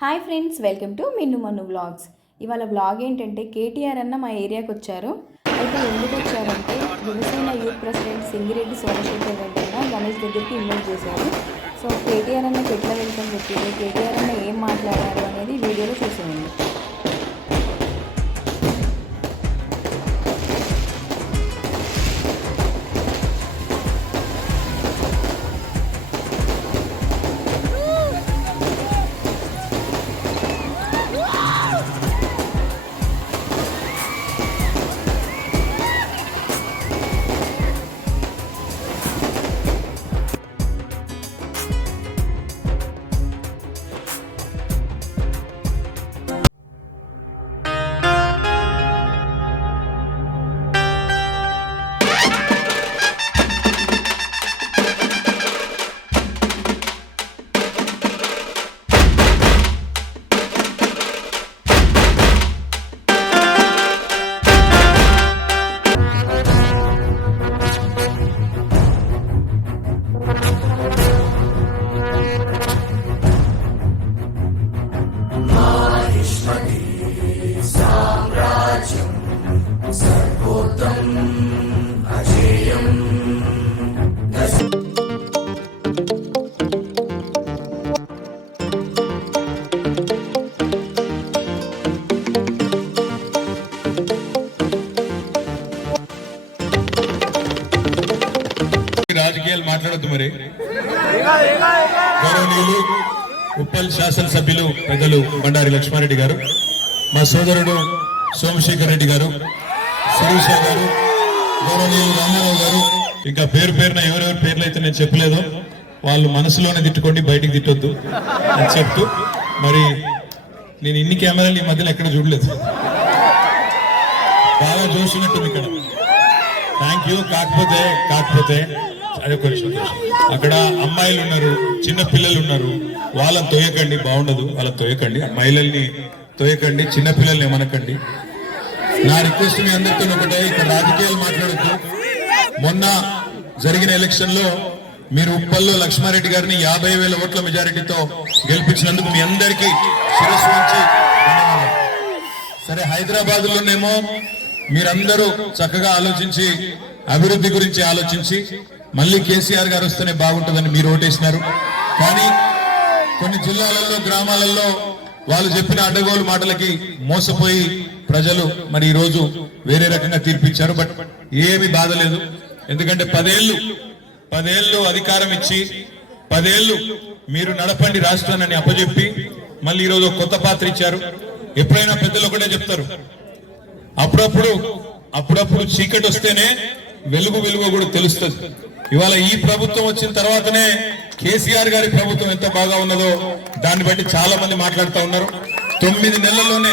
Hi friends, welcome to మిన్ను మన్ను vlogs. ఇవాళ vlog ఏంటంటే కేటీఆర్ అన్న మా ఏరియాకి వచ్చారు. అయితే ఎందుకు వచ్చారంటే యువసేన యూత్ ప్రెసిడెంట్ సింగిరెడ్డి సోమశేఖర్ రెడ్డి అన్న గణేష్ దగ్గరికి ఇన్వైట్ చేశారు. సో కేటీఆర్ అన్నకి ఎట్లా వెల్కమ్ పెట్టింది, కేటీఆర్ అన్న ఏం మాట్లాడారు అనేది వీడియోలో చూసేయండి. రాజకీయాలు మాట్లాడద్దు. మరి గౌరవనీయులు ఉప్పల్ శాసనసభ్యులు పెద్దలు బండారి లక్ష్మారెడ్డి గారు, మా సోదరుడు సోమశేఖర్ రెడ్డి గారు, శిరీష గారు, గౌరవనీయులు రామారావు గారు, ఇంకా పేరు పేరున ఎవరెవరి పేర్లు అయితే నేను చెప్పలేదో వాళ్ళు మనసులోనే తిట్టుకోండి, బయటికి తిట్టొద్దు అని చెప్తూ, మరి నేను ఇన్ని కెమెరాలు ఈ మధ్యలో ఎక్కడ చూడలేదు, బాగా చూసినట్టుంది ఇక్కడ. Thank you. కాకపోతే అదే కొంచెం అక్కడ అమ్మాయిలు ఉన్నారు, చిన్న పిల్లలు ఉన్నారు, వాళ్ళని తోయకండి, బాగుండదు. వాళ్ళని తోయకండి, మహిళల్ని తోయకండి, చిన్న పిల్లల్ని ఏమనకండి. నా రిక్వెస్ట్ మీ అందరితో ఒకటే, ఇక్కడ రాజకీయాలు మాట్లాడుతూ మొన్న జరిగిన ఎలక్షన్ లో మీరు ఉప్పల్లో లక్ష్మారెడ్డి గారిని 50,000 ఓట్ల మెజారిటీతో గెలిపించినందుకు మీ అందరికీ శిరస్సు వంచి ధన్యవాదాలు. సరే, హైదరాబాద్ లోనేమో మీరందరూ చక్కగా ఆలోచించి అభివృద్ధి గురించి ఆలోచించి మళ్ళీ కేసీఆర్ గారు వస్తేనే బాగుంటుందని మీరు ఓటేసినారు. కానీ కొన్ని జిల్లాలలో, గ్రామాలలో వాళ్ళు చెప్పిన అడ్డగోలు మాటలకి మోసపోయి ప్రజలు మరి ఈ రోజు వేరే రకంగా తీర్పిచ్చారు. బట్ ఏమి బాధ లేదు, ఎందుకంటే 10 ఏళ్ళు అధికారం ఇచ్చి 10 ఏళ్ళు మీరు నడపండి రాష్ట్రాన్ని అప్పచెప్పి మళ్ళీ ఈ రోజు కొత్త పాత్ర ఇచ్చారు. ఎప్పుడైనా పెద్దలు ఒకటే చెప్తారు, అప్పుడప్పుడు చీకటి వస్తేనే వెలుగు కూడా తెలుస్తుంది. ఇవాళ ఈ ప్రభుత్వం వచ్చిన తర్వాతనే కేసీఆర్ గారి ప్రభుత్వం ఎంత బాగా ఉన్నదో దాన్ని బట్టి చాలా మంది మాట్లాడుతూ ఉన్నారు. 9 నెలల్లోనే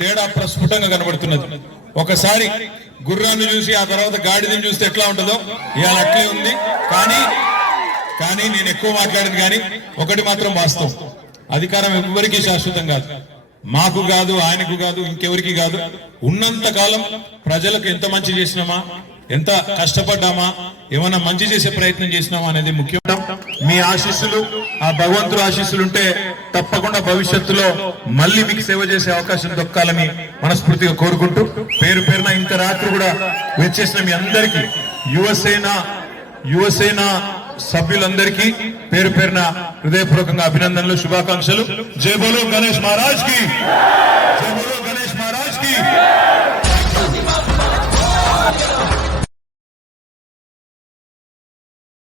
తేడా ప్రస్ఫుటంగా కనబడుతున్నది. ఒకసారి గుర్రాన్ని చూసి ఆ తర్వాత గాడిదని చూస్తే ఎట్లా ఉంటుందో ఇవాళ అట్లే ఉంది. కానీ నేను ఎక్కువ మాట్లాడింది, కానీ ఒకటి మాత్రం వాస్తవం, అధికారం ఎవరికీ శాశ్వతం కాదు. మాకు కాదు, ఆయనకు కాదు, ఇంకెవరికి కాదు. ఉన్నంత కాలం ప్రజలకు ఎంత మంచి చేసినామా, ఎంత కష్టపడ్డామా, ఏమైనా మంచి చేసే ప్రయత్నం చేసినామా అనేది ముఖ్యం. మీ ఆశీస్సులు, ఆ భగవంతుడు ఆశీస్సులు ఉంటే తప్పకుండా భవిష్యత్తులో మళ్ళీ మీకు సేవ చేసే అవకాశం దొక్కాలని మనస్ఫూర్తిగా కోరుకుంటూ, పేరు పేరున ఇంత రాత్రి కూడా వచ్చేసిన మీ అందరికీ యువసేన సభ్యులందరికీ పేరు పేరున హృదయపూర్వకంగా అభినందనలు, శుభాకాంక్షలు. జై బోలో గణేష్ మహారాజ్ కి, జై బోలో గణేష్ మహారాజ్ కి.